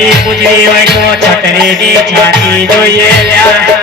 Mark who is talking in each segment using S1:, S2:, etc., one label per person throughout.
S1: છતરી પૂજવી હોય તો છતરીની છાતી જોઈએ લ્યા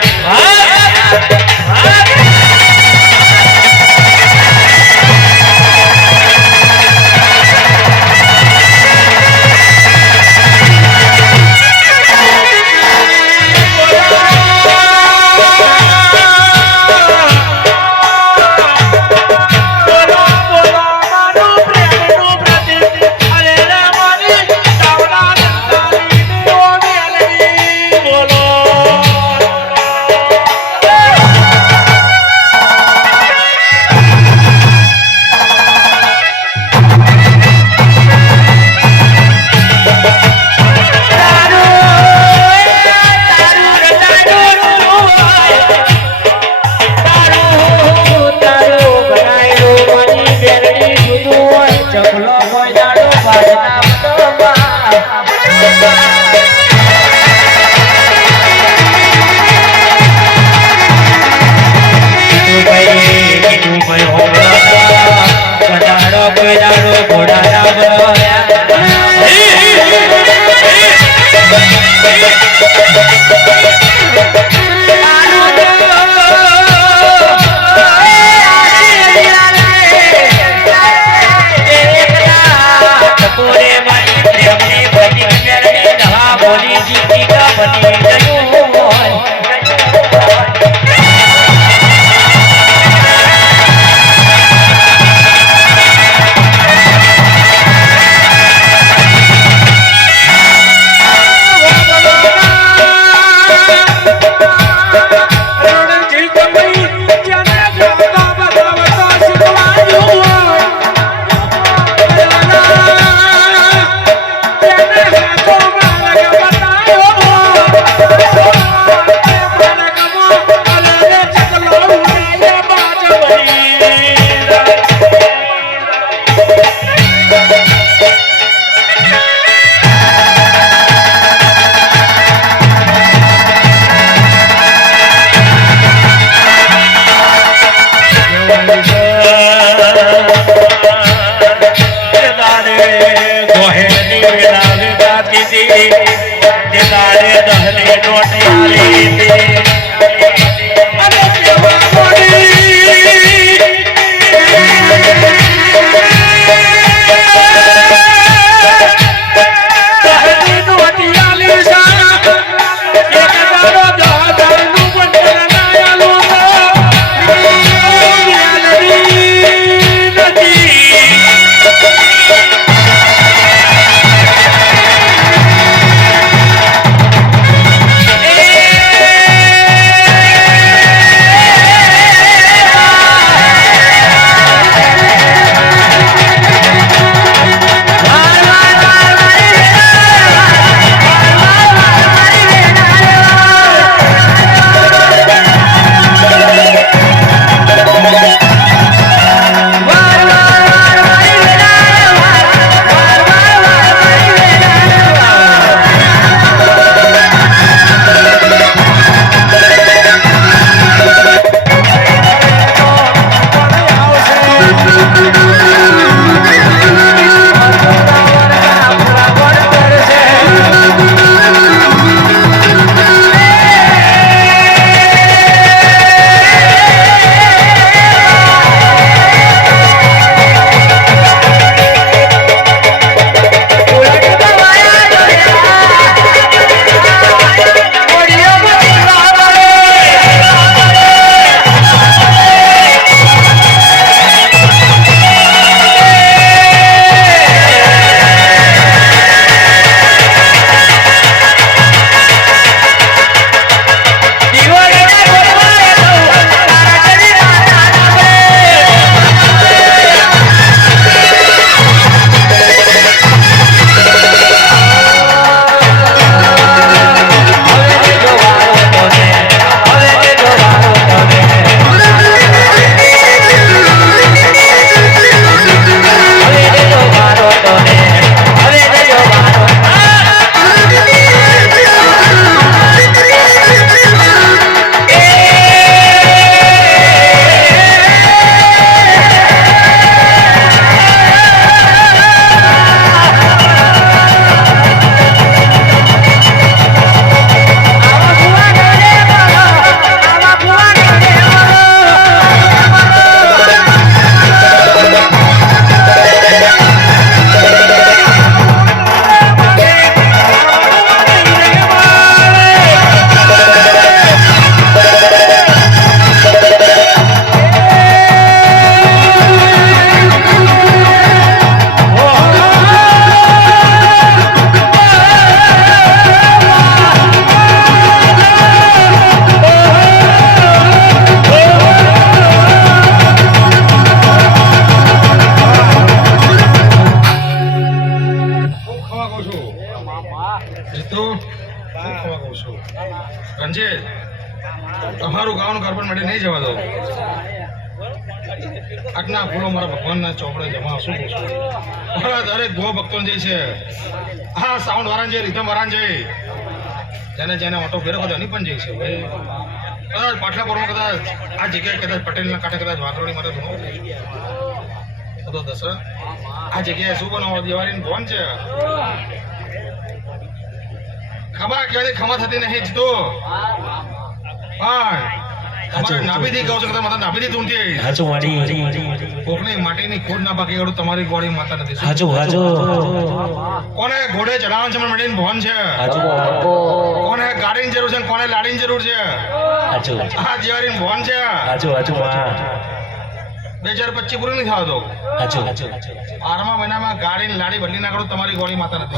S2: ફૂલો મારા ભગવાનના ચોપડે જમા શું? મારા દરેક ગો ભક્તો જે છે હા સાઉન્ડ વાળા છે રીધમ વાળા જે જેને જેને ઓટો ફેરો બધો એની પણ જઈ છે ભાઈ. કદાચ પાટલાપુરમાં કદાચ આ જગ્યાએ કદાચ પટેલના કાંઠે કદાચ વાઘરોડી માટે ધૂણો તો દસ આ જગ્યાએ શું બનાવો દિવાળીનું ભવન છે? ખબર ક્યાંથી ખમા થતી નહીં જ તો તમારે નાભીથી કહો છો કે તમારે નાભીથી આવી.
S3: હાચું વાડી
S2: કોકની માટીની ખોડ ના પાકી એવડું તમારી ગોળી માતા નથી.
S3: હાજો હાજો.
S2: કોને ઘોડે ચડાવવાનું છે મને ભવન છે?
S3: હાજો.
S2: કોને ગાડીની જરૂર છે કોને લાડીની જરૂર છે?
S3: હાજો.
S2: આ દિવાળીનું ભવન છે.
S3: હાજો હાજો
S2: બે હજાર પચીસ પૂરું નહીં થતો
S3: હાજો. હાજો
S2: બારમા મહિનામાં ગાડીની લાડી બદલી ના કરો તમારી ગોળી માતા નથી.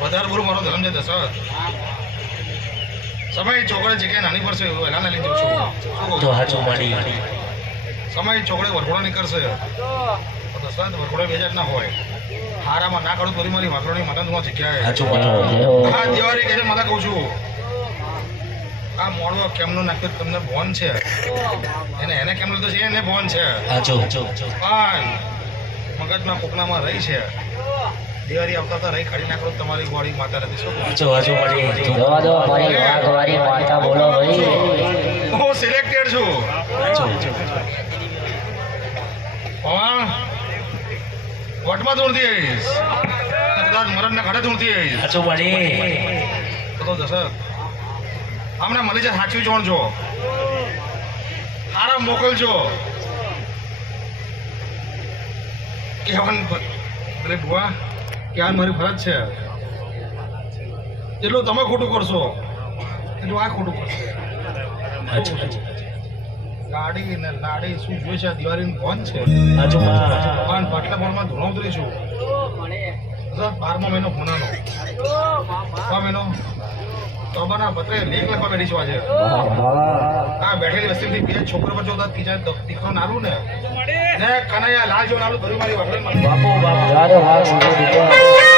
S2: વધારે બોલું મારો ધર્મ છે દશરથ સમય ચોકડે જગ્યાએ નાની પડશે એવું એલા લઈ લીધું છું.
S3: તો હાચું વાડી.
S2: સમય ચોકડે વરઘોડો નીકળશે. તો દશરથ વરઘોડો બે જાતના હોય. હારામાં ના કરું તોરી મારી વાકરોની માતા નું જગ્યાએ હા. દિવાળી કે છે માતા કહું છું. આ મોડવો કેમનું નાખ્યું તમને ભોન છે. એને એને કેમ લીધો છે? એને ભોન છે. પણ મગજમાં કોકનામાં રહી છે. દિવાળી આવતા તો રહી કાઢી નાખો તમારી ગોળી માતા નથી શું કહું?
S3: હાચું, હાચું વાડી.
S1: દો મારી વાઘવારી માતા બોલો ભાઈ
S2: હું સિલેક્ટેડ છું. પણ વટમાં ધૂળતી આવીશ કદાચ મરણના ઘાટે ધૂળતી આવીશ
S3: હાચું વાડી.
S2: તો દશરથ હમણાં મળી જાય સાચવી જોણજો હારા મોકલજો કહેવાનું અરે બુઆ કહેવાનું મારી ફરજ છે. એટલું તમે ખોટું કરશો. એટલું આ ખોટું કરશે. ગાડી ને લાડી શું જોઈએ છે દિવાળીનું કોણ છે? ભગવાન પાટલા બોર્ડમાં ધૂણો ઉતરીશું છું. બારમો મહિનો ભૂનાનો છ મહિનો. તોબાના પત્રે લેખ લખવા બેઠી છું. આજે આ બેઠેલી વસ્તીથી બે છોકરો પર જોતા ત્રીજા દીકરો નારું ને. ને કનૈયા લાલ જેવું નારું ભર્યું મારી.
S3: બાપુ બાપુ.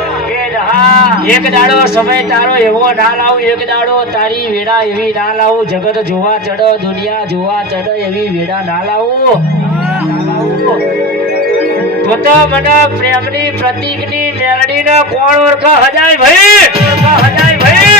S1: એક દાડો સમય તારો એવો ના લાવું, એક દાડો તારી વેડા એવી ના લાવું. જગત જોવા ચડો, દુનિયા જોવા ચડો, એવી વેડા ના લાવું. તો તો મને પ્રેમની પ્રતીકની મેલડીને કોણ ઓળખા? હજાય ભાઈ! હજાય ભાઈ!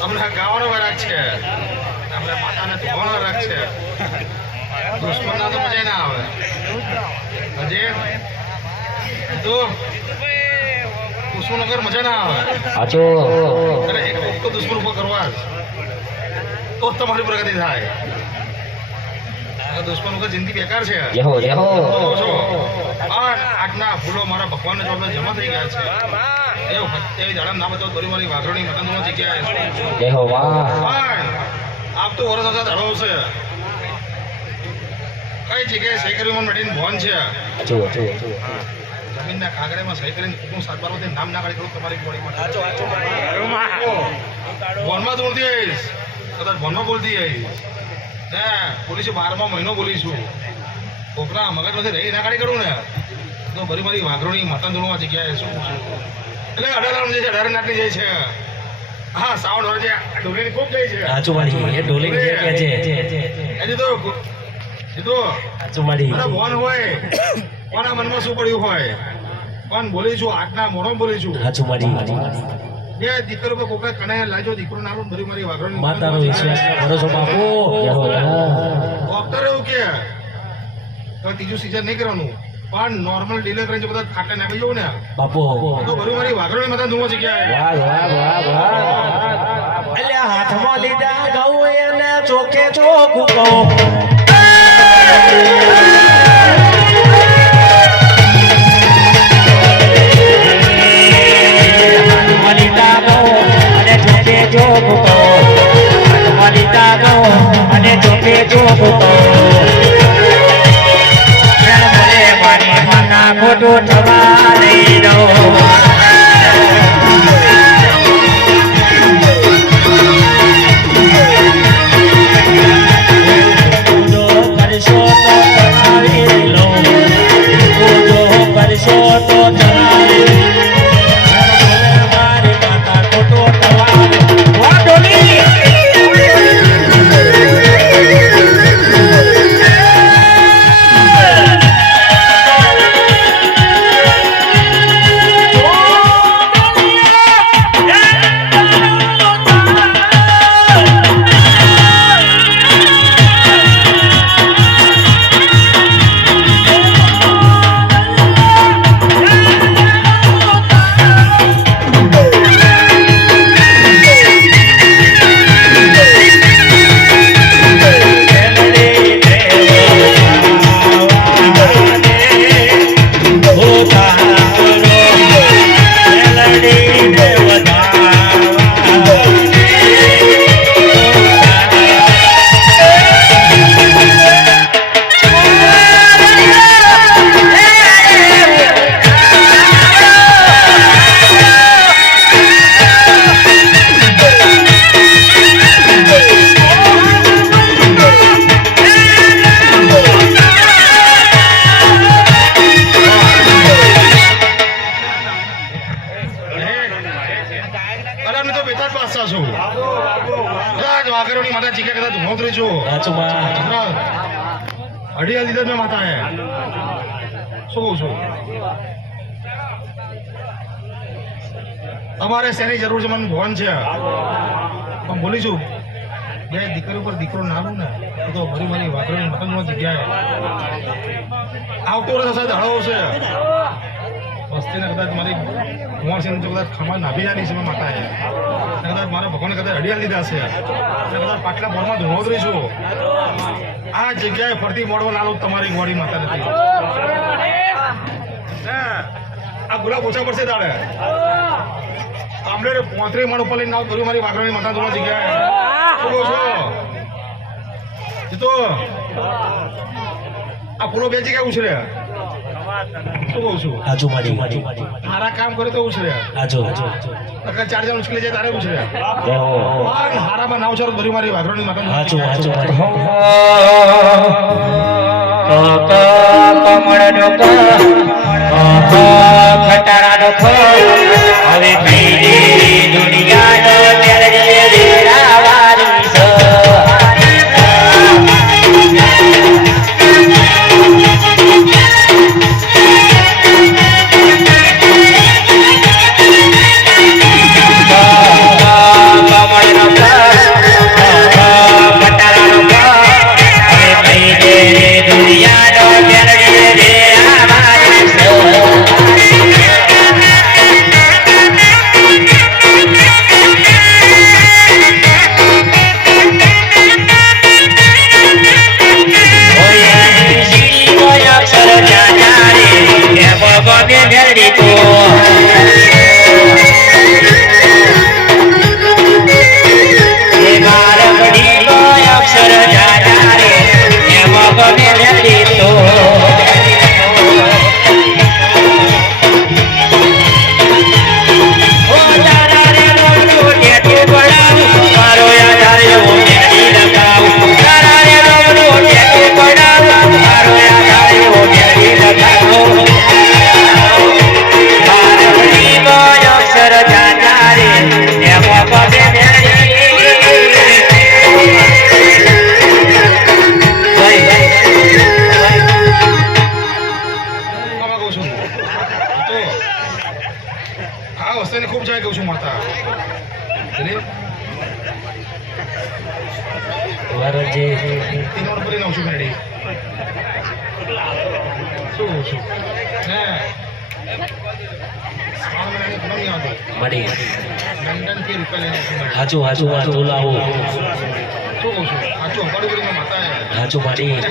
S2: તમને ગાવાનો વરાગ છે. આપણે માતાને ધોવાનો વરાગ છે. દુશ્મનના તો મજા ના આવે. હજી? તો? દુશ્મન મજા ના આવે. અરે એક તો દુશ્મન ઉપર કરવા તો તમારી પ્રગતિ થાય. દુશ્મન વગર જિંદગી બેકાર છે. આજના ફૂલો મારા ભગવાનના ચોપડે જમા થઈ ગયા છે. એ વખતે ના બતાવો તોરી મારી વાઘરણી મકાનોમાં જગ્યાએ
S1: જેહો વાહ
S2: પણ આપ તો વરસ હતા ધડો છે. કઈ જગ્યાએ સેકરીમાં મેળીને ભોન છે? જમીનના સહી કરીને કુટુંબ સાત બાર નામ ના કાઢી કરું તમારી બોડીમાં ફોનમાં તો બોલતી આવીશ. કદાચ ભોનમાં બોલતી આવીશ. હે પોલીસે બારમા મહિનો બોલીશું. કોકરા મગજમાંથી રહી ના કાઢી કરું ને. તો બરી મારી વાઘરોની માતા ધોળવા જગ્યાએ શું એટલે અઢાર જે છે અઢાર નાટની જાય છે. હા હોય છે ડોલીની ખૂબ જાય છે.
S1: સાચું એ ઢોલિંગ જે કે છે.
S2: હજી તો એ તો
S1: સાચું માડી.
S2: હોય કોના મનમાં શું પડ્યું હોય? કોણ બોલી છું મોઢો બોલી છું. બે દીકરો પર કોકરા કને લાજો દીકરો ના આવું બરી મારી વાઘરોની
S1: માતાનો વિશ્વાસ ભરોસો બાપુ.
S2: ડોક્ટર એવું કે તો ત્રીજું સીઝન નહીં કરવાનું. પણ નોર્મલ ડીલર કરીને જો બધા ખાટલા નાખી જવું ને.
S1: બાપુ.
S2: તો બરી મારી વાઘરોની માતા ધુવો જગ્યાએ.
S1: વાહ વાહ વાહ વાહ. એટલે હાથમાં લીધા ગૌ એને ચોકે ચોખ્ખું કહું. હાથમાં લીધા અને જોકે ચોખ્ખું માના ખોટું થવા
S2: શેની જરૂર છે. મને બોલી છે પણ બે દીકરી ઉપર દીકરો નાનું ને, તો મારી મારી વાઘરોની મતલબ જગ્યાએ આવતો વર્ષ દાડો છે વસ્તીને કદાચ મારી કુંવરસિંહ કદાચ ખમા નાભી જાની છે માતા હે કદાચ મારા ભગવાન કદાચ અડિયાલ લીધા છે. કદાચ પાટલા ભરમાં ધોળોતરી છું. આ જગ્યાએ ફરતી મોડવા લાલો તમારી ગોળી માતા નથી. આ ગુલાબ ઓછા પડશે તારે. આમડે પોત્રી માળ ઉપર લઈને કર્યું મારી વાઘરાની માતા જોવા જગ્યાએ. શું કહો છો? એ તો આ ફૂલો બે જગ્યાએ ઉછરે. શું કહું છું? હારા કામ કરે તો ઉછરે. ચાર જણ ઉછળી જાય તારે ઉછરે. હારામાં નાવ ચારો ભરી મારી વાઘરાની માતા
S1: હાજુ
S3: હવે કઈ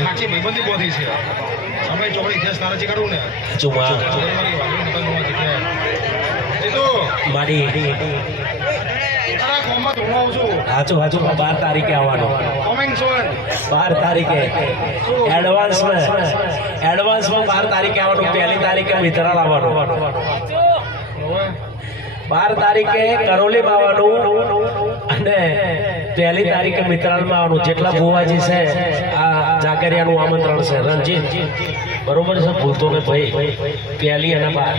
S2: સાચી ભાઈબંધી બહુ છે. સમય ચોકડી ઇતિહાસ નારાજી કરું ને. ચુમા મારી તારા.
S1: હાચું હાચું બાર તારીખે આવવાનું. બાર તારીખે. એડવાન્સમાં એડવાન્સમાં બાર તારીખે આવવાનું પહેલી તારીખે મિત્રાલ આવવાનું. બાર તારીખે કરોલીમાં આવવાનું અને પહેલી તારીખે મિત્રાલમાં આવવાનું. જેટલા ભુવાજી છે આ જાગરિયાનું આમંત્રણ છે. રણજીત, બરોબર છે? ભૂલતો ને ભાઈ પહેલી અને બાર.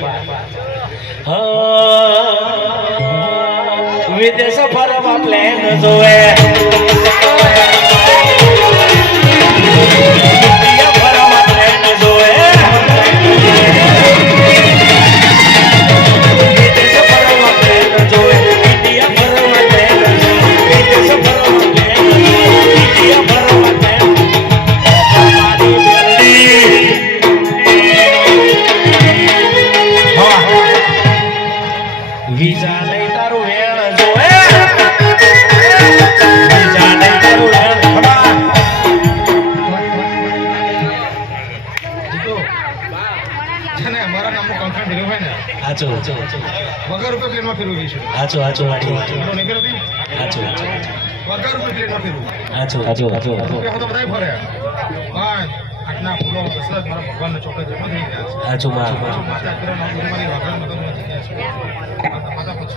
S1: વિદેશ ફરવા પ્લેન જોવે. સાચી વાત
S2: હું તો બધા આટલા ફૂલો દશરથ મારા ભગવાનનો છોકરો જન્મ થઈ ગયા છે
S1: સાચું
S2: માતા માતા પુત્ર